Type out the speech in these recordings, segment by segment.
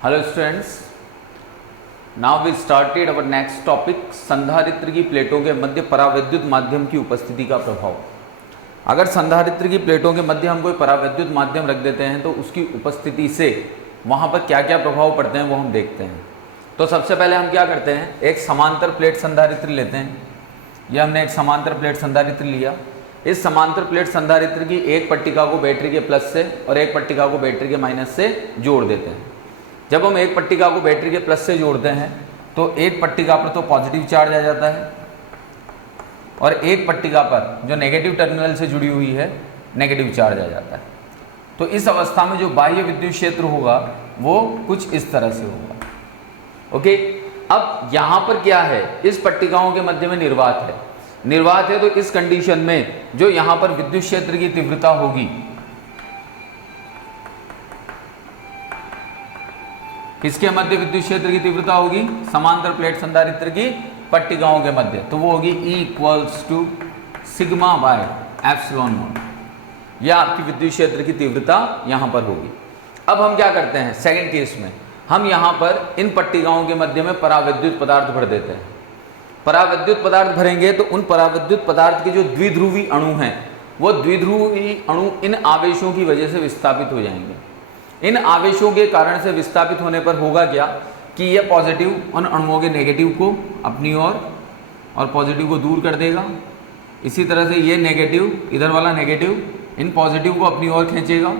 Hello students, now we started our next topic, संधारित्र की प्लेटों के मध्य परावैद्युत माध्यम की उपस्थिति का प्रभाव। अगर संधारित्र की प्लेटों के मध्य हम कोई परावैद्युत माध्यम रख देते हैं तो उसकी उपस्थिति से वहाँ पर क्या क्या प्रभाव पड़ते हैं वो हम देखते हैं। तो सबसे पहले हम क्या करते हैं, एक समांतर प्लेट संधारित्र लेते हैं। यह हमने एक समांतर प्लेट संधारित्र लिया। इस समांतर प्लेट संधारित्र की एक पट्टिका को बैटरी के प्लस से और एक पट्टिका को बैटरी के माइनस से जोड़ देते हैं। जब हम एक पट्टिका को बैटरी के प्लस से जोड़ते हैं तो एक पट्टिका पर तो पॉजिटिव चार्ज आ जाता है और एक पट्टिका पर जो नेगेटिव टर्मिनल से जुड़ी हुई है नेगेटिव चार्ज आ जाता है। तो इस अवस्था में जो बाह्य विद्युत क्षेत्र होगा वो कुछ इस तरह से होगा। ओके, अब यहाँ पर क्या है, इस पट्टिकाओं के मध्य में निर्वात है। निर्वात है तो इस कंडीशन में जो यहाँ पर विद्युत क्षेत्र की तीव्रता होगी, किसके मध्य विद्युत क्षेत्र की तीव्रता होगी, समांतर प्लेट संधारित्र की पट्टिकाओं के मध्य, तो वो होगी E equals to sigma by epsilon naught. यह आपकी विद्युत क्षेत्र की तीव्रता यहाँ पर होगी। अब हम क्या करते हैं, सेकंड केस में हम यहाँ पर इन पट्टिकाओं के मध्य में परावैद्युत पदार्थ भर देते हैं। परावैद्युत पदार्थ भरेंगे तो उन परावैद्युत पदार्थ के जो द्विध्रुवी अणु हैं वो द्विध्रुवी अणु इन आवेशों की वजह से विस्थापित हो जाएंगे। इन आवेशों के कारण से विस्थापित होने पर होगा क्या कि यह पॉजिटिव उन अणुओं के नेगेटिव को अपनी ओर और पॉजिटिव को दूर कर देगा। इसी तरह से ये नेगेटिव, इधर वाला नेगेटिव इन पॉजिटिव को अपनी ओर खींचेगा।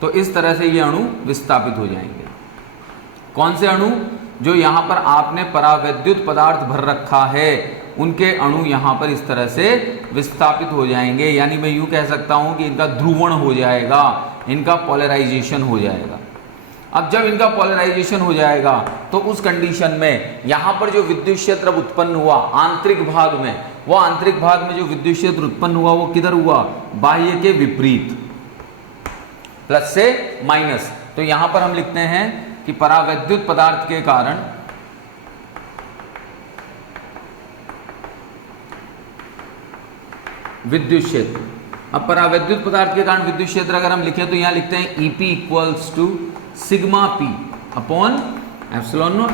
तो इस तरह से ये अणु विस्थापित हो जाएंगे। कौन से अणु, जो यहाँ पर आपने परावैद्युत पदार्थ भर रखा है उनके अणु यहाँ पर इस तरह से विस्थापित हो जाएंगे। यानी मैं यूँ कह सकता हूँ कि इनका ध्रुवण हो जाएगा, इनका पोलराइजेशन हो जाएगा। अब जब इनका पोलराइजेशन हो जाएगा तो उस कंडीशन में यहाँ पर जो विद्युत क्षेत्र उत्पन्न हुआ आंतरिक भाग में, वो आंतरिक भाग में जो विद्युत क्षेत्र उत्पन्न हुआ वो किधर हुआ, बाह्य के विपरीत, प्लस से माइनस। तो यहाँ पर हम लिखते हैं कि परावैद्युत पदार्थ के कारण विद्युत क्षेत्र। अब परावैद्युत पदार्थ के कारण विद्युत क्षेत्र अगर हम लिखें तो यहां लिखते हैं EP equals to sigma P upon epsilon naught.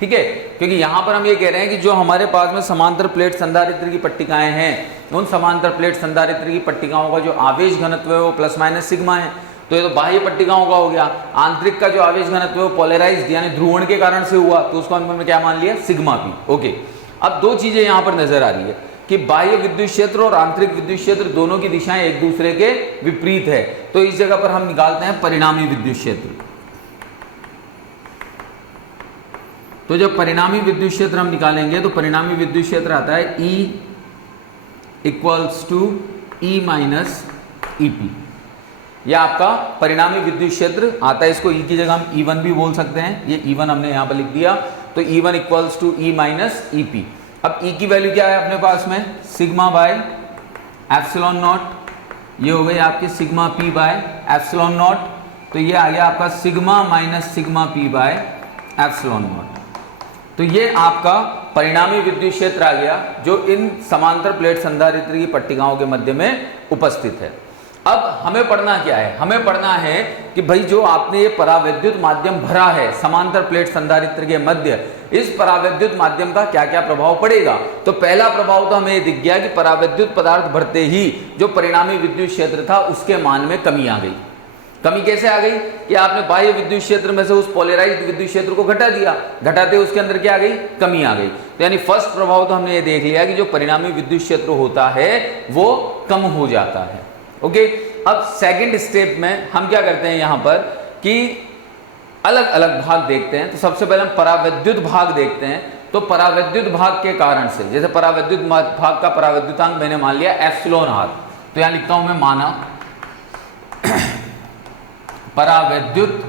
ठीक है, क्योंकि यहां पर हम ये कह रहे हैं कि जो हमारे पास में समांतर प्लेट संधारित्र की पट्टिकाएं हैं उन समांतर प्लेट संधारित्र की पट्टिकाओं का जो आवेश घनत्व है वो प्लस माइनस सिग्मा है। तो ये तो बाह्य पट्टिकाओं का हो गया। आंतरिक का जो आवेश घनत्व है वो पोलराइज्ड यानी ध्रुवण के कारण से हुआ, तो उसको हमने क्या मान लिया, सिग्मा P। ओके, अब दो चीजें यहां पर नजर आ रही है कि बाह्य विद्युत क्षेत्र और आंतरिक विद्युत क्षेत्र दोनों की दिशाएं एक दूसरे के विपरीत है। तो इस जगह पर हम निकालते हैं परिणामी विद्युत क्षेत्र। तो जब परिणामी विद्युत क्षेत्र हम निकालेंगे तो परिणामी विद्युत क्षेत्र आता है E equals to E minus EP। यह आपका परिणामी विद्युत क्षेत्र आता है। इसको E की जगह हम E1 भी बोल सकते हैं। ये E1 हमने यहां पर लिख दिया। तो E1 equals to E minus EP। अब E की वैल्यू क्या है अपने पास में, सिग्मा बाय एप्सिलॉन नॉट। ये हो गई आपकी sigma P bye epsilon not. तो ये आ गया आपका sigma minus sigma P bye epsilon not. तो ये आपका परिणामी विद्युत क्षेत्र आ गया जो इन समांतर प्लेट संधारित्र की पट्टिकाओं के मध्य में उपस्थित है। अब हमें पढ़ना क्या है, हमें पढ़ना है कि भाई जो आपने ये परावैद्युत माध्यम भरा है समांतर प्लेट संधारित्र के मध्य, इस परावैद्युत माध्यम का क्या क्या प्रभाव पड़ेगा। तो पहला प्रभाव तो हमें दिख गया कि परावैद्युत पदार्थ भरते ही जो परिणामी विद्युत क्षेत्र था उसके मान में कमी आ गई। कमी कैसे आ गई कि आपने बाह्य विद्युत क्षेत्र में से उस पोलराइज्ड विद्युत क्षेत्र को घटा दिया, घटाते उसके अंदर क्या आ गई, कमी आ गई। तो यानी फर्स्ट प्रभाव तो हमने ये देख लिया कि जो परिणामी विद्युत क्षेत्र होता है वो कम हो जाता है। ओके, अब सेकंड स्टेप में हम क्या करते हैं यहाँ पर कि अलग अलग भाग देखते हैं। तो सबसे पहले हम परावैद्युत भाग देखते हैं। तो परावैद्युत भाग के कारण से, जैसे परावैद्युत भाग का परावैद्युतांक मैंने मान लिया एप्सिलॉन R, तो यहां लिखता हूं मैं माना परावैद्युत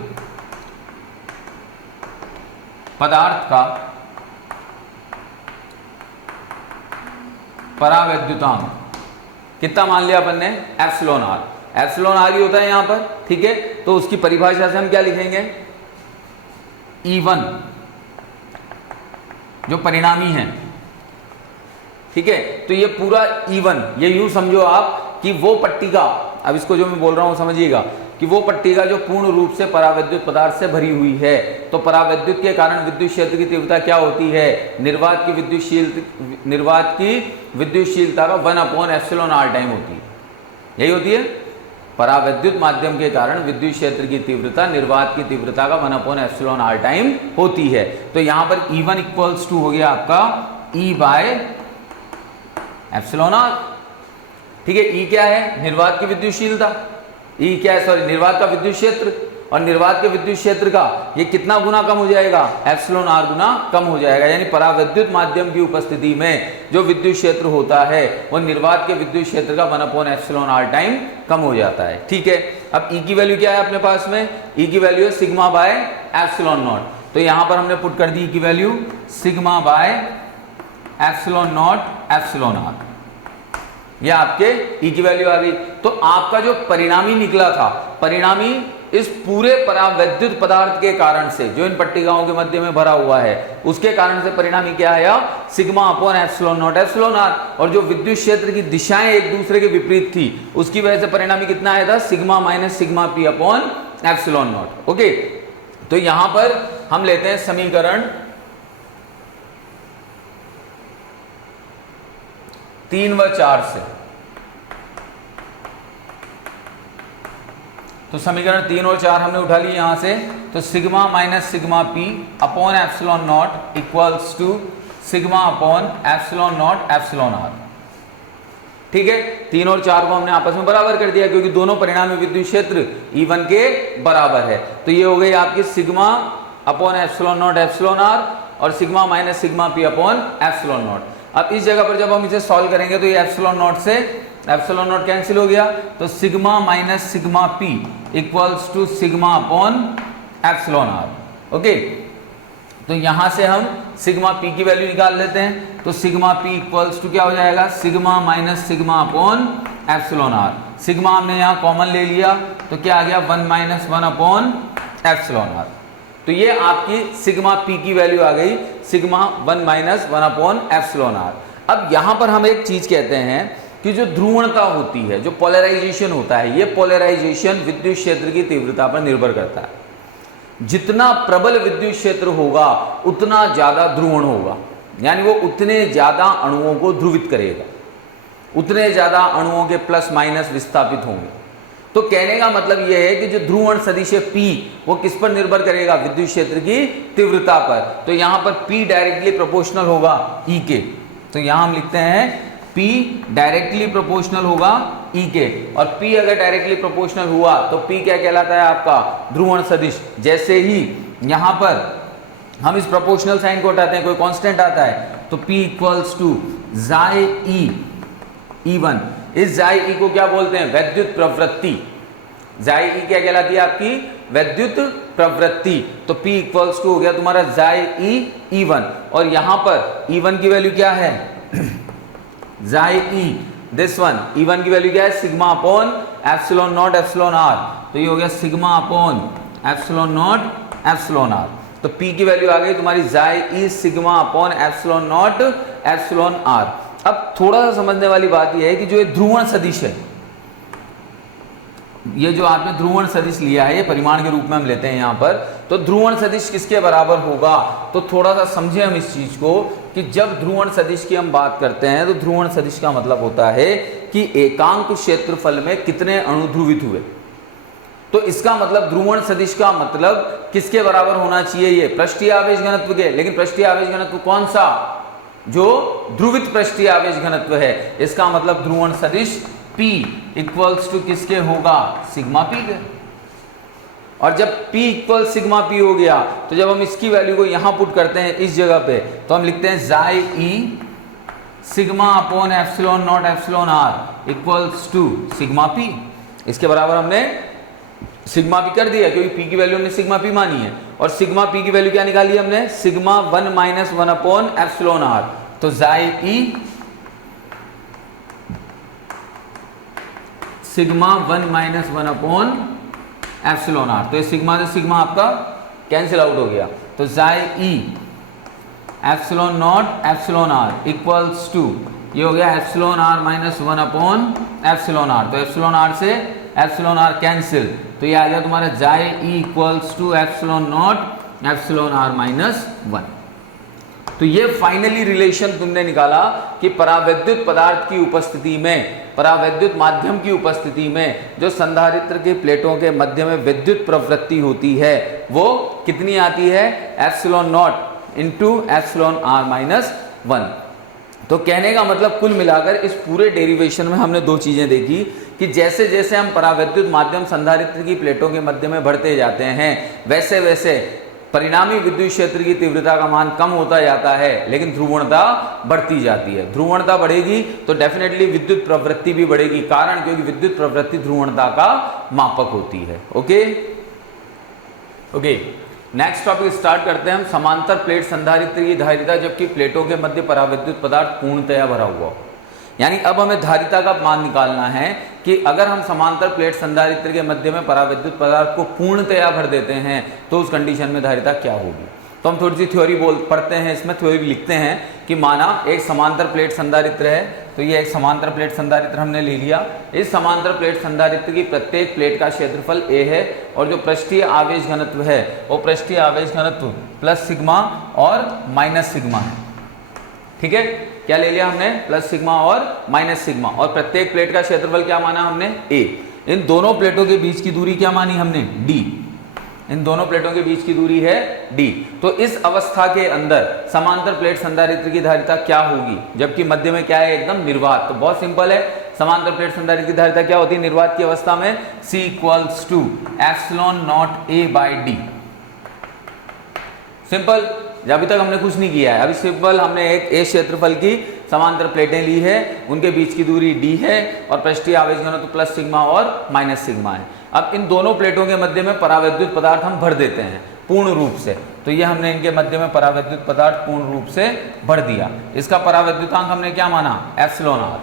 पदार्थ का परावैद्युतांक कितना मान लिया अपन ने, एप्सिलॉन R। एप्सिलॉन R ही होता है यहां पर। ठीक है, तो उसकी परिभाषा से हम क्या लिखेंगे, E1 जो परिणामी है। ठीक है, तो ये पूरा E1 ये यूं समझो आप कि वो पट्टिका, अब इसको जो मैं बोल रहा हूं समझिएगा कि वो पट्टिका जो पूर्ण रूप से परावैद्युत पदार्थ से भरी हुई है। तो परावैद्युत के कारण विद्युत क्षेत्र की तीव्रता क्या होती है? निर्वात की विद्युतशीलता का 1/ε/r टाइम होती है। यही होती है, परावैद्युत माध्यम के कारण विद्युत क्षेत्र की तीव्रता निर्वात की तीव्रता का 1/ε/r टाइम होती है। तो यहां पर E1 इक्वल्स टू हो गया आपका E/ε/r। ठीक है, E क्या है? निर्वात की विद्युतशीलता। E क्या है? सॉरी, निर्वात का विद्युत क्षेत्र। और निर्वात के विद्युत क्षेत्र का ये कितना गुना कम हो जाएगा? ε/r गुना कम हो जाएगा। यानी परावैद्युत माध्यम की उपस्थिति में जो विद्युत क्षेत्र होता है वो निर्वात के विद्युत क्षेत्र का 1/ε/r टाइम कम हो जाता है। ठीक है, अब E की वैल्यू क्या है अपने पास में? E की वैल्यू है सिग्मा बाय ε0। तो यहां पर हमने पुट कर दी E की वैल्यू सिग्मा बाय ε0 ε/r। यह आपके E की वैल्यू आ गई। तो आपका जो परिणामी निकला था, परिणामी इस पूरे परावैद्युत पदार्थ के कारण से जो इन पट्टिकाओं के मध्य में भरा हुआ है उसके कारण से परिणामी क्या आया? Sigma upon ε0 ε/r। और जो विद्युत क्षेत्र की दिशाएं एक दूसरे के विपरीत थी उसकी वजह से परिणामी कितना आया था? Sigma minus sigma p upon ε0। Okay, तो यहां पर हम लेते हैं समीकरण 3 व 4 से। तो समीकरण 3 और 4 हमने उठा लिए यहां से। तो sigma minus sigma p upon ε0 equals to sigma upon ε0 ε/r। ठीक है, 3 और 4 को हमने आपस में बराबर कर दिया क्योंकि दोनों परिणामी विद्युत क्षेत्र E1 के बराबर है। तो ये हो गई आपकी सिग्मा अपॉन ε0 ε/r और sigma minus sigma p upon ε0। अब इस जगह पर जब हम इसे सॉल्व करेंगे तो ये ε0 से ε0 कैंसिल हो गया। तो sigma minus sigma p equals to sigma upon ε/r। Okay, तो यहां से हम सिग्मा p की वैल्यू निकाल लेते हैं। तो सिग्मा p इक्वल्स टू क्या हो जाएगा? Sigma minus sigma upon ε/r। Sigma हमने यहां कॉमन ले लिया तो क्या आ गया? 1 माइनस 1 अपॉन ε/r। तो ये आपकी सिग्मा p की वैल्यू आ गई, सिग्मा 1 माइनस 1 अपॉन ε/r। अब यहां पर हम एक चीज कहते हैं कि जो ध्रुवणता होती है, जो पोलराइजेशन होता है, ये पोलराइजेशन विद्युत क्षेत्र की तीव्रता पर निर्भर करता है। जितना प्रबल विद्युत क्षेत्र होगा उतना ज्यादा ध्रुवण होगा, यानी वो उतने ज्यादा अणुओं को ध्रुवित करेगा, उतने ज्यादा अणुओं के प्लस माइनस विस्थापित होंगे। तो कहने का मतलब यह है कि जो ध्रुवण सदिश P वो किस पर निर्भर करेगा? विद्युत क्षेत्र की तीव्रता पर। तो यहां पर P डायरेक्टली प्रोपोर्शनल होगा E के। तो यहां हम लिखते हैं P डायरेक्टली प्रोपोर्शनल होगा E के। और P अगर डायरेक्टली प्रोपोर्शनल हुआ तो P क्या कहलाता है? आपका ध्रुवण सदिश। जैसे ही यहां पर हम इस प्रोपोर्शनल साइन को हटाते हैं, कोई कांस्टेंट आता है, तो P इक्वल्स टू जाई E E1। इस जाई E को क्या बोलते हैं? वैद्युत प्रवृत्ति। जाई E क्या कहलाती है? आपकी वैद्युत प्रवृत्ति। तो P इक्वल्स टू हो गया तुम्हारा जाई E E1। और यहां पर E1 की वैल्यू क्या है? जाई E दिस वन। E1 की वैल्यू क्या है? Sigma upon ε0 ε/r। तो ये हो गया सिग्मा अपॉन ε0 ε/r। तो P की वैल्यू आ गई तुम्हारी जाई E सिग्मा अपॉन ε0 ε/r। अब थोड़ा सा समझने वाली बात यह है कि जो ये ध्रुवण सदिश है, ये जो आपने ध्रुवण सदिश लिया है, ये परिमाण के रूप में हम लेते हैं यहाँ पर। तो ध्रुवण सदिश किसके बराबर होगा? तो थोड़ा सा समझे हम इस चीज को कि जब ध्रुवण सदिश की हम बात करते हैं तो ध्रुवण सदिश का मतलब होता है कि एकांक क्षेत्रफल में कितने अणु ध्रुवित हुए। तो इसका मतलब ध्रुवण सदिश का मतलब किसके बराबर होना चाहिए? ये पृष्ठीय आवेश घनत्व के। लेकिन पृष्ठीय आवेश घनत्व कौन सा? जो ध्रुवित पृष्ठीय आवेश घनत्व है। इसका मतलब ध्रुवण सदिश P इक्वल्स टू किसके होगा? सिग्मा P के। और जब P इक्वल सिग्मा P हो गया तो जब हम इसकी वैल्यू को यहां पुट करते हैं इस जगह पे, तो हम लिखते हैं जाई E sigma upon ε0 ε/r equals to sigma P। इसके बराबर हमने सिग्मा P कर दिया क्योंकि P की वैल्यू हमने सिग्मा P मानी है। और सिग्मा P की वैल्यू क्या निकाली हमने? Sigma 1 minus 1 upon ε/r। तो जाई E sigma 1 minus 1 upon ε/r। तो ये सिग्मा से सिग्मा आपका कैंसिल आउट हो गया। तो जाई E ε0 ε/r इक्वल्स टू ये हो गया ε/r माइनस 1 अपॉन ε/r। तो ε/r से एप्सिलॉन आर कैंसिल, तो ये आ गया तुम्हारा जाए E equals to epsilon naught epsilon R minus 1। तो ये फाइनली रिलेशन तुमने निकाला कि परावैद्युत पदार्थ की उपस्थिति में, परावैद्युत माध्यम की उपस्थिति में जो संधारित्र की प्लेटों के मध्य में विद्युत प्रवृत्ति होती है वो कितनी आती है, epsilon naught into epsilon R minus 1। तो कहने का मतलब कुल मिलाकर इस पूरे डेरिवेशन में हमने दो चीजें देखी कि जैसे जैसे हम परावैद्युत माध्यम संधारित्र की प्लेटों के मध्य में बढ़ते जाते हैं वैसे वैसे परिणामी विद्युत क्षेत्र की तीव्रता का मान कम होता जाता है, लेकिन ध्रुवणता बढ़ती जाती है। ध्रुवणता बढ़ेगी तो डेफिनेटली विद्युत प्रवृत्ति भी बढ़ेगी, कारण क्योंकि विद्युत प्रवृत्ति ध्रुवणता का मापक होती है। ओके नेक्स्ट टॉपिक स्टार्ट करते हैं हम। समांतर प्लेट संधारित्र की धारिता जबकि प्लेटों के मध्य परावैद्युत पदार्थ पूर्णतया भरा हुआ हो। यानी अब हमें धारिता का मान निकालना है कि अगर हम समांतर प्लेट संधारित्र के मध्य में परावैद्युत पदार्थ को पूर्णतया भर देते हैं तो उस कंडीशन में धारिता क्या होगी। तो हम थोड़ी सी थ्योरी पढ़ते हैं, इसमें थ्योरी लिखते हैं कि माना एक समांतर प्लेट संधारित्र है, तो ये एक समांतर प्लेट संधारित्र हमने ले लिया। इस समांतर प्लेट संधारित्र की प्रत्येक प्लेट का क्षेत्रफल a है और जो पृष्ठीय आवेश घनत्व है वो पृष्ठीय आवेश घनत्व प्लस सिग्मा और माइनस सिग्मा है। ठीक है, क्या ले लिया हमने, प्लस सिग्मा और माइनस सिग्मा, और प्रत्येक प्लेट का क्षेत्रफल क्या माना हमने, a। इन दोनों प्लेटों के बीच की दूरी क्या मानी हमने, d। इन दोनों प्लेटों के बीच की दूरी है d। तो इस अवस्था के अंदर समांतर प्लेट संधारित्र की धारिता क्या होगी, जबकि मध्य में क्या है, एकदम निर्वात। तो बहुत सिंपल है, समांतर प्लेट संधारित्र की धारिता क्या होती है निर्वात की अवस्था में, C equals to epsilon naught a by D. Simple, अभी तक हमने कुछ नहीं किया है, अभी सिंपल हमने एक a क्षेत्रफल की समांतर प्लेटें ली है, उनके बीच की दूरी d है और पृष्ठीय आवेश घनत्व प्लस सिग्मा और माइनस सिग्मा है। अब इन दोनों प्लेटों के मध्य में परावैद्युत पदार्थ हम भर देते हैं पूर्ण रूप से, तो ये हमने इनके मध्य में परावैद्युत पदार्थ पूर्ण रूप से भर दिया। इसका परावैद्युतांक हमने क्या माना, एप्सिलॉन आर।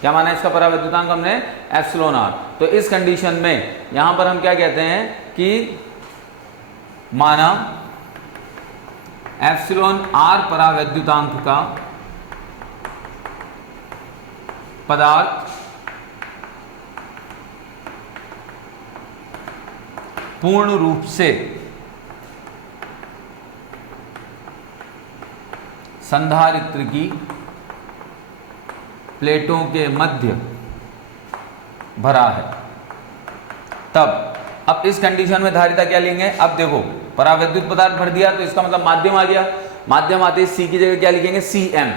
क्या माना इसका परावैद्युतांक हमने, एप्सिलॉन आर। तो इस कंडीशन में यहां पर हम क्या कहते हैं कि माना एप्सिलॉन आर परावैद्युतांक का पदार्थ पूर्ण रूप से संधारित्र की प्लेटों के मध्य भरा है। तब अब इस कंडीशन में धारिता क्या लेंगे, अब देखो परावैद्युत पदार्थ भर दिया तो इसका मतलब माध्यम आ गया। माध्यम आते ही सी की जगह क्या लिखेंगे, सी एम।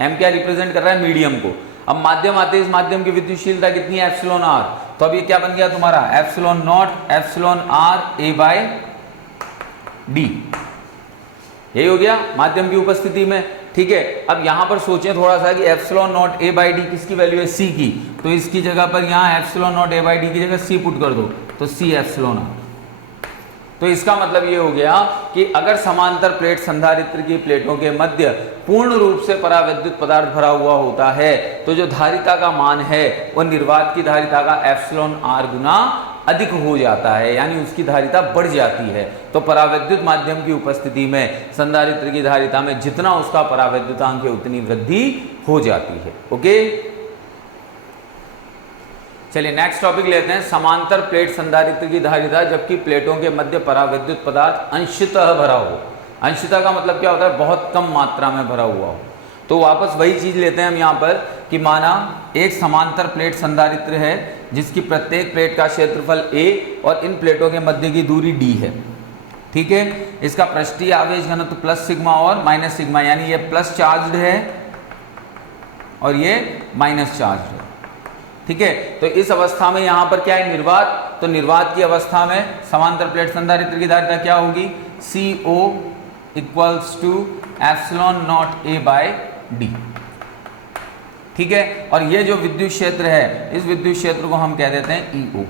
एम क्या रिप्रेजेंट कर रहा है, मीडियम को। अब माध्यम आते ही इस माध्यम की विद्युतशीलता कितनी है, एप्सिलॉन आर। तो अब ये क्या बन गया तुम्हारा, epsilon naught epsilon R A by D. यही हो गया माध्यम की उपस्थिति में। ठीक है, अब यहां पर सोचें थोड़ा सा कि epsilon naught A by D किसकी वैल्यू है, सी की। तो इसकी जगह पर यहां epsilon naught A by D की जगह सी पुट कर दो, तो सी एप्सिलॉन आर। तो इसका मतलब ये हो गया कि अगर समांतर प्लेट संधारित्र की प्लेटों के मध्य पूर्ण रूप से परावैद्युत पदार्थ भरा हुआ होता है तो जो धारिता का मान है वह निर्वात की धारिता का एप्सिलॉन आर गुना अधिक हो जाता है, यानी उसकी धारिता बढ़ जाती है। तो परावैद्युत माध्यम की उपस्थिति में संधारित्र की धारिता में जितना उसका परावैद्युतांक है उतनी वृद्धि हो जाती है। ओके, चलिए नेक्स्ट टॉपिक लेते हैं, समांतर प्लेट संधारित्र की धारिता जबकि प्लेटों के मध्य परावैद्युत पदार्थ अंशतः भरा हो। अंशतः का मतलब क्या होता है, बहुत कम मात्रा में भरा हुआ हो। तो वापस वही चीज लेते हैं हम यहाँ पर कि माना एक समांतर प्लेट संधारित्र है जिसकी प्रत्येक प्लेट का क्षेत्रफल a और इन प्लेटों के मध्य की दूरी d है। ठीक है, इसका पृष्ठीय आवेश घनत्व प्लस सिग्मा और माइनस सिग्मा, यानी ये प्लस चार्ज्ड है और ये माइनस चार्ज्ड है। ठीक है, तो इस अवस्था में यहां पर क्या है, निर्वात। तो निर्वात की अवस्था में समांतर प्लेट संधारित्र की धारिता क्या होगी, CO equals to epsilon naught a by D. ठीक है, और ये जो विद्युत क्षेत्र है इस विद्युत क्षेत्र को हम कह देते हैं EO,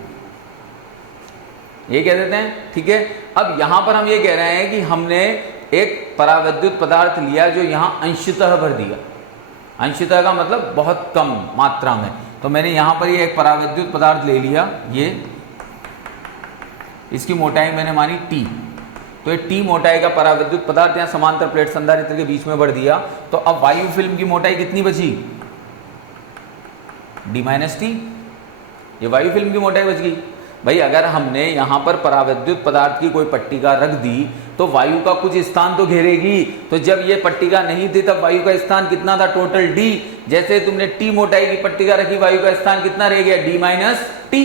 ये कह देते हैं। ठीक है, अब यहां पर हम ये कह रहे हैं कि हमने एक परावैद्युत पदार्थ लिया जो यहां अंशतः भर दिया। अंशतः का मतलब बहुत कम मात्रा में। तो मैंने यहां पर ये एक परावैद्युत पदार्थ ले लिया, ये इसकी मोटाई मैंने मानी T। तो ये T मोटाई का परावैद्युत पदार्थ यहाँ समांतर प्लेट संधारित्र के बीच में भर दिया। तो अब वायु फिल्म की मोटाई कितनी बची, D माइनस टी। ये वायु फिल्म की मोटाई बच गई। भाई अगर हमने यहाँ पर परावैद्युत पदार्थ की कोई पट्टिका रख दी तो वायु का कुछ स्थान तो घेरेगी। तो जब ये पट्टिका नहीं थी तब वायु का स्थान कितना था, टोटल डी। जैसे तुमने टी मोटाई की पट्टिका रखी, वायु का स्थान कितना रह गया, डी माइनस टी,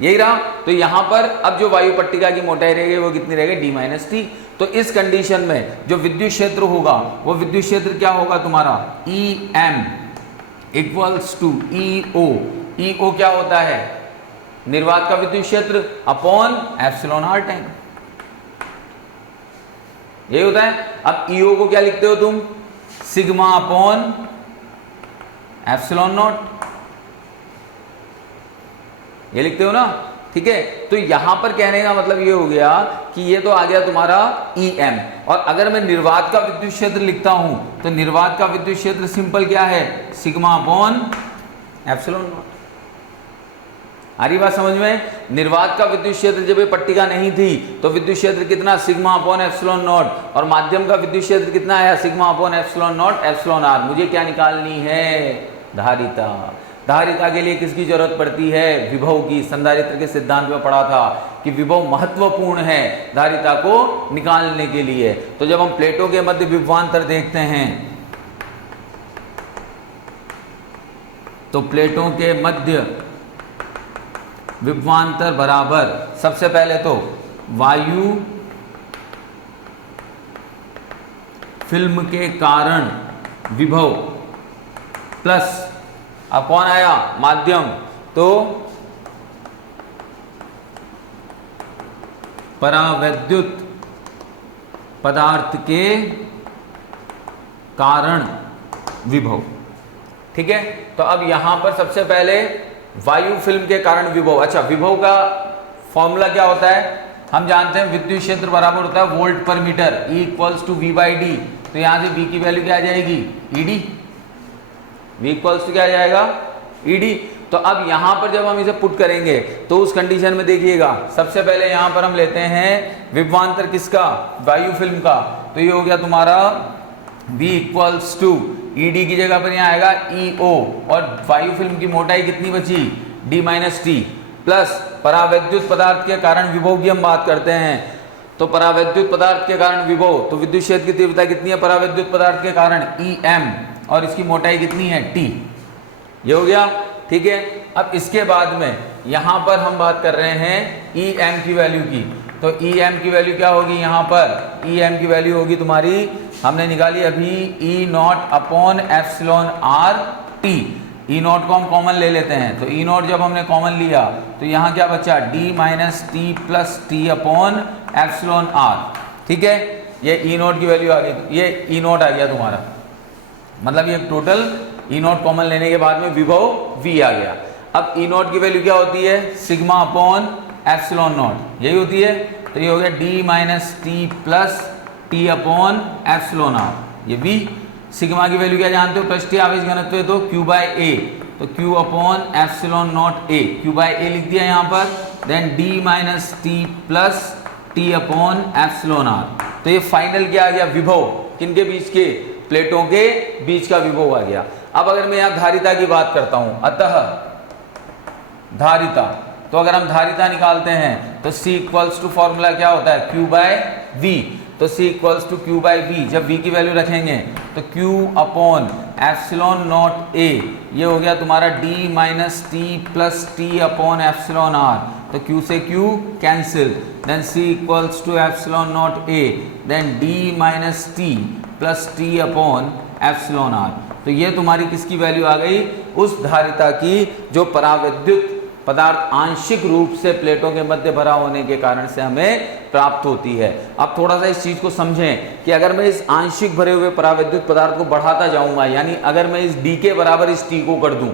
यही रहा। तो यहां पर अब जो वायु पट्टिका की मोटाई रह गई वो कितनी रह गई, डी माइनस टी। तो इस कंडीशन में जो विद्युत क्षेत्र होगा वो विद्युत क्षेत्र क्या होगा तुम्हारा, ई एम इक्वल्स टू ई ओ। ई ओ क्या होता है, निर्वात का विद्युत क्षेत्र अपॉन एप्सिलॉन आर टाइम, यही होता है। अब ईओ को क्या लिखते हो तुम, सिग्मा अपॉन एप्सिलॉन नॉट, ये लिखते हो ना, ठीक है। तो यहां पर कहने का मतलब ये हो गया कि ये तो आ गया तुम्हारा ई एम। और अगर मैं निर्वात का विद्युत क्षेत्र लिखता हूं तो निर्वात का विद्युत क्षेत्र सिंपल क्या है, सिग्मा अपॉन एप्सिलॉन नॉट। आ रही बात समझ में। निर्वात का विद्युत क्षेत्र जब ये पट्टिका नहीं थी तो विद्युत क्षेत्र कितना, सिग्मा अपॉन एप्सिलॉन नॉट। और माध्यम का विद्युत क्षेत्र कितना आया, sigma upon epsilon naught epsilon R. मुझे क्या निकालनी है, धारिता। धारिता के लिए किसकी जरूरत पड़ती है, विभव की। संधारित्र के सिद्धांत में पढ़ा था कि विभव महत्वपूर्ण है धारिता को निकालने के लिए। तो जब हम प्लेटों के मध्य विभवांतर देखते हैं तो प्लेटों के मध्य विभवांतर बराबर, सबसे पहले तो वायु फिल्म के कारण विभव प्लस, अब कौन आया, माध्यम, तो परावैद्युत पदार्थ के कारण विभव, ठीक है। तो अब यहां पर सबसे पहले वायु फिल्म के कारण विभव। अच्छा, विभव का फॉर्मूला क्या होता है, हम जानते हैं विद्युत क्षेत्र बराबर होता है वोल्ट पर metre, E equals to V by D. तो यहां से V की वैल्यू क्या आ जाएगी, ED। V इक्वल्स टू क्या आ जाएगा, ED। तो अब यहां पर जब हम इसे पुट करेंगे तो उस कंडीशन में देखिएगा, सबसे पहले यहां पर हम लेते हैं विभवांतर किसका, वायु फिल्म का। तो ये हो गया तुम्हारा V इक्वल्स टू ED की जगह पर यहाँ आएगा EO। और वायु फिल्म की मोटाई कितनी बची, D माइनस टी, प्लस परावैद्युत पदार्थ के कारण विभव की हम बात करते हैं। तो परावैद्युत पदार्थ के कारण विभव, तो विद्युत क्षेत्र की तीव्रता कितनी है परावैद्युत पदार्थ के कारण, EM, और इसकी मोटाई कितनी है, T। ये हो गया, ठीक है। अब इसके बाद में यहां पर हम बात कर रहे हैं EM की वैल्यू की। तो EM की वैल्यू क्या होगी, यहां पर EM की वैल्यू होगी तुम्हारी, हमने निकाली अभी, E not upon epsilon R T. E not को हम कॉमन ले लेते हैं। तो E नॉट जब हमने कॉमन लिया तो यहाँ क्या बचा, D minus T plus T upon epsilon R, ठीक है। ये E नॉट की वैल्यू आ गई, ये E नॉट आ गया तुम्हारा, मतलब ये टोटल E नॉट कॉमन लेने के बाद में विभव V आ गया। अब E नॉट की वैल्यू क्या होती है, सिग्मा अपॉन एप्सिलॉन नॉट, यही होती है। तो ये हो गया D minus T plus T upon epsilon R, ये V। सिग्मा की वैल्यू क्या जानते हो, पृष्ठीय आवेश घनत्व है तो Q बाय A, तो Q upon epsilon naught A, Q by A लिख दिया यहाँ पर। Then D minus T plus T upon epsilon R. तो ये फाइनल क्या आ गया, विभव, किनके बीच के, प्लेटों के बीच का विभव आ गया। अब अगर मैं यहाँ धारिता की बात करता हूं, अतः धारिता, तो अगर हम धारिता निकालते हैं तो C इक्वल्स टू फॉर्मूला क्या होता है, Q बाय V। तो C equals to Q by V, जब V की वैल्यू रखेंगे तो Q upon epsilon naught A, ये हो गया तुम्हारा D minus T plus T upon epsilon R. तो Q से Q cancel, then C equals to epsilon naught A, then D minus T plus T upon epsilon R. तो ये तुम्हारी किसकी वैल्यू आ गई, उस धारिता की जो परावैद्युत पदार्थ आंशिक रूप से प्लेटों के मध्य भरा होने के कारण से हमें प्राप्त होती है। अब थोड़ा सा इस चीज को समझें कि अगर मैं इस आंशिक भरे हुए परावैद्युत पदार्थ को बढ़ाता जाऊंगा, यानी अगर मैं इस D के बराबर इस T को कर दूं,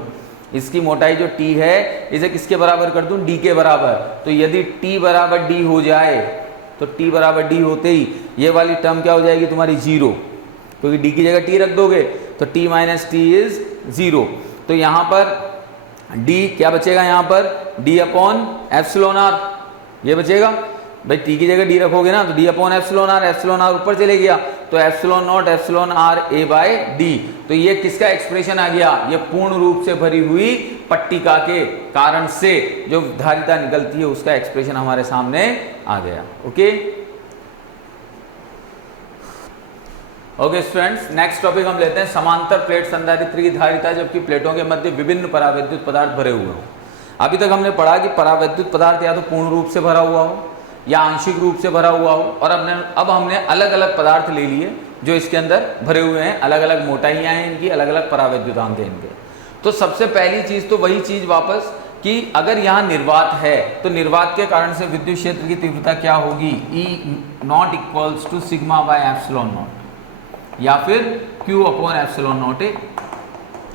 इसकी मोटाई जो T है इसे किसके बराबर कर दूं, D के बराबर। तो यदि T बराबर D हो जाए तो T बराबर D होते ही ये वाली टर्म क्या हो जाएगी तुम्हारी, जीरो, क्योंकि D की जगह T रख दोगे तो T minus T is zero. तो यहां पर D क्या बचेगा, यहाँ पर D अपॉन एप्सिलॉन आर, ये बचेगा। भाई T की जगह D रखोगे ना तो D अपॉन एप्सिलॉन आर ऊपर चले गया, तो epsilon naught epsilon R A by D। तो ये किसका एक्सप्रेशन आ गया, ये पूर्ण रूप से भरी हुई पट्टिका के कारण से जो धारिता निकलती है उसका एक्सप्रेशन हमारे सामने आ गया। Okay okay students, next topic हम लेते हैं समांतर प्लेट संधारित्र की धारिता जबकि प्लेटों के मध्य विभिन्न परावैद्युत पदार्थ भरे हुए हों। अभी तक हमने पढ़ा कि परावैद्युत पदार्थ या तो पूर्ण रूप से भरा हुआ हो या आंशिक रूप से भरा हुआ हो, और अब हमने अलग अलग पदार्थ ले लिए जो इसके अंदर भरे हुए हैं, अलग अलग मोटाइयाँ हैं इनकी, अलग अलग परावैद्युतांक हैं इनके। तो सबसे पहली चीज़ तो वही चीज़ वापस कि अगर यहाँ निर्वात है तो निर्वात के कारण से विद्युत क्षेत्र की तीव्रता क्या होगी, E naught equals to sigma by epsilon naught या फिर Q upon epsilon naught A,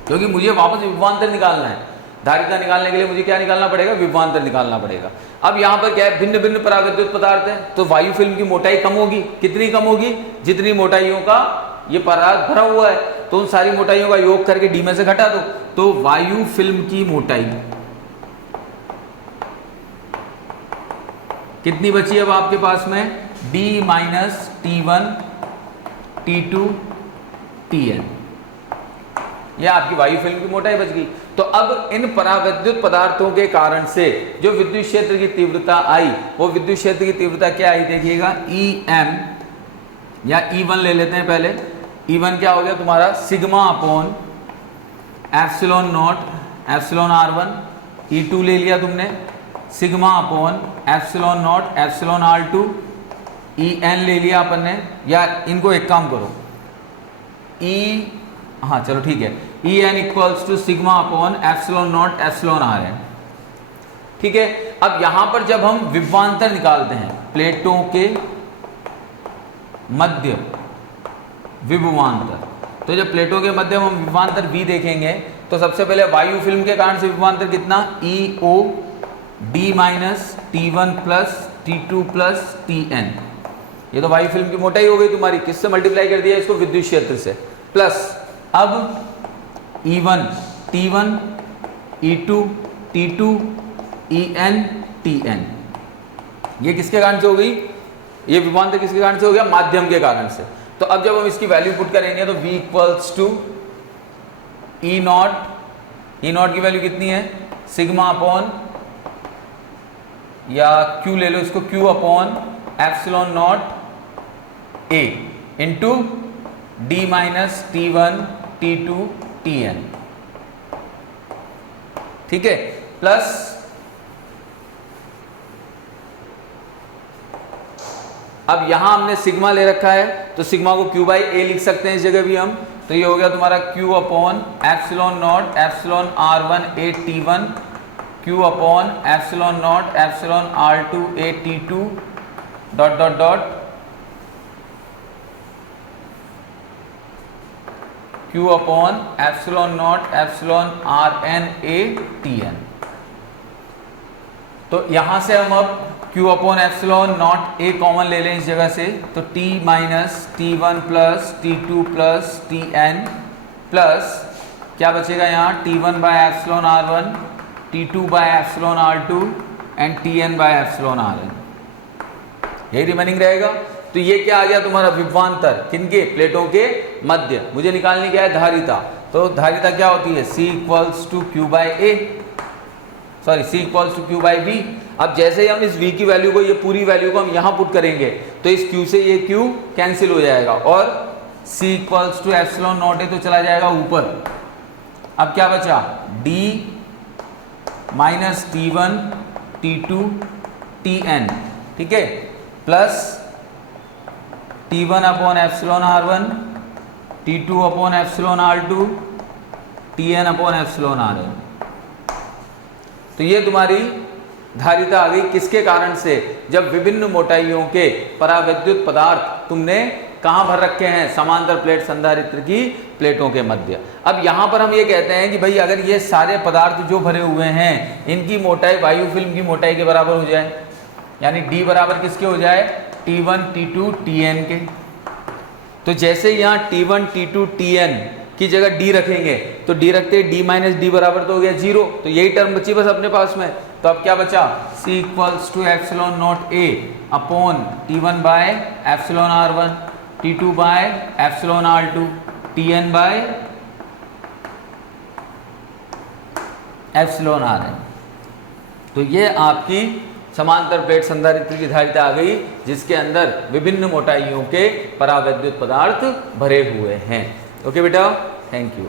क्योंकि मुझे वापस विभवांतर निकालना है। धारिता निकालने के लिए मुझे क्या निकालना पड़ेगा, विभवांतर निकालना पड़ेगा। अब यहाँ पर क्या है, भिन्न भिन्न परावैद्युत पदार्थ है तो वायु फिल्म की मोटाई कम होगी। कितनी कम होगी, जितनी मोटाइयों का ये पदार्थ भरा हुआ है तो उन सारी मोटाइयों का योग करके डी में से घटा दो, तो वायु फिल्म की मोटाई कितनी बची अब आपके पास में, D minus T1 T2 Tn, यह आपकी वायु फिल्म की मोटाई बच गई। तो अब इन परावैद्युत पदार्थों के कारण से जो विद्युत क्षेत्र की तीव्रता आई वो विद्युत क्षेत्र की तीव्रता क्या आई, देखिएगा Em या E1 ले लेते हैं पहले। E1 क्या हो गया तुम्हारा, sigma upon epsilon naught epsilon R1। E2 ले लिया तुमने, sigma upon epsilon naught epsilon R2। En ले लिया अपन ने, या इनको एक काम करो हाँ चलो ठीक है, En equals to sigma upon epsilon naught epsilon Rn। ठीक है, अब यहां पर जब हम विभवांतर निकालते हैं प्लेटों के मध्य विभवांतर, तो जब प्लेटों के मध्य हम विभवांतर V देखेंगे तो सबसे पहले वायु फिल्म के कारण से विभवांतर कितना, EO D minus T1 plus T2 plus Tn। ये तो वायु फिल्म की मोटाई हो गई तुम्हारी, किससे मल्टीप्लाई कर दिया इसको, विद्युत क्षेत्र से, प्लस अब E1 T1 E2 T2 En Tn। ये किसके कारण से हो गई, ये विभवांतर किसके कारण से हो गया, माध्यम के कारण से। तो अब जब हम इसकी वैल्यू पुट करेंगे तो V equals to E naught की वैल्यू कितनी है, सिग्मा अपॉन या Q ले लो इसको, Q upon epsilon naught A into D minus T1 T2 Tn। ठीक है, प्लस अब यहां हमने सिग्मा ले रखा है तो सिग्मा को Q बाई A लिख सकते हैं इस जगह भी हम, तो ये हो गया तुम्हारा Q upon epsilon naught epsilon R1 A T1 Q upon epsilon naught epsilon R2 A T2 dot dot dot Q upon epsilon naught epsilon Rn A Tn। तो यहां से हम अब Q upon epsilon naught A common ले लें इस जगह से, तो T minus T1 plus T2 plus Tn plus क्या बचेगा यहाँ, T1 by epsilon R1 T2 by epsilon R2 and Tn by epsilon Rn, यही रिमेनिंग रहेगा। तो ये क्या आ गया तुम्हारा विभवांतर, किनके, प्लेटों के मध्य। मुझे निकालनी क्या है, धारिता। तो धारिता क्या होती है, C equals to Q by A, sorry C equals to Q by V। अब जैसे ही हम इस V की वैल्यू को, ये पूरी वैल्यू को हम यहाँ पुट करेंगे तो इस Q से ये Q कैंसिल हो जाएगा और C equals to epsilon naught A तो चला जाएगा ऊपर। अब क्या बचा, D minus T1 T2 Tn, ठीक है, plus T1 upon epsilon R1 T2 upon epsilon R2 Tn upon epsilon Rn। तो ये तुम्हारी धारिता आ गई, किसके कारण से, जब विभिन्न मोटाइयों के परावैद्युत पदार्थ तुमने कहां भर रखे हैं, समांतर प्लेट संधारित्र की प्लेटों के मध्य। अब यहां पर हम ये कहते हैं कि भाई अगर ये सारे पदार्थ जो भरे हुए हैं इनकी मोटाई वायु फिल्म की मोटाई के बराबर हो जाए, यानी D बराबर किसके हो जाए, T1 T2 Tn के। तो जैसे यहाँ T1 T2 Tn की जगह D रखेंगे तो D रखते D माइनस D बराबर तो हो गया 0, तो यही टर्म बची बस अपने पास में। तो अब क्या बचा, C equals to epsilon naught A upon T1 by epsilon R1 T2 by epsilon R2 Tn by epsilon R है। तो ये आपकी समांतर प्लेट संधारित्र की धारिता आ गई, जिसके अंदर विभिन्न मोटाइयों के परावैद्युत पदार्थ भरे हुए हैं। ओके बेटा, थैंक यू।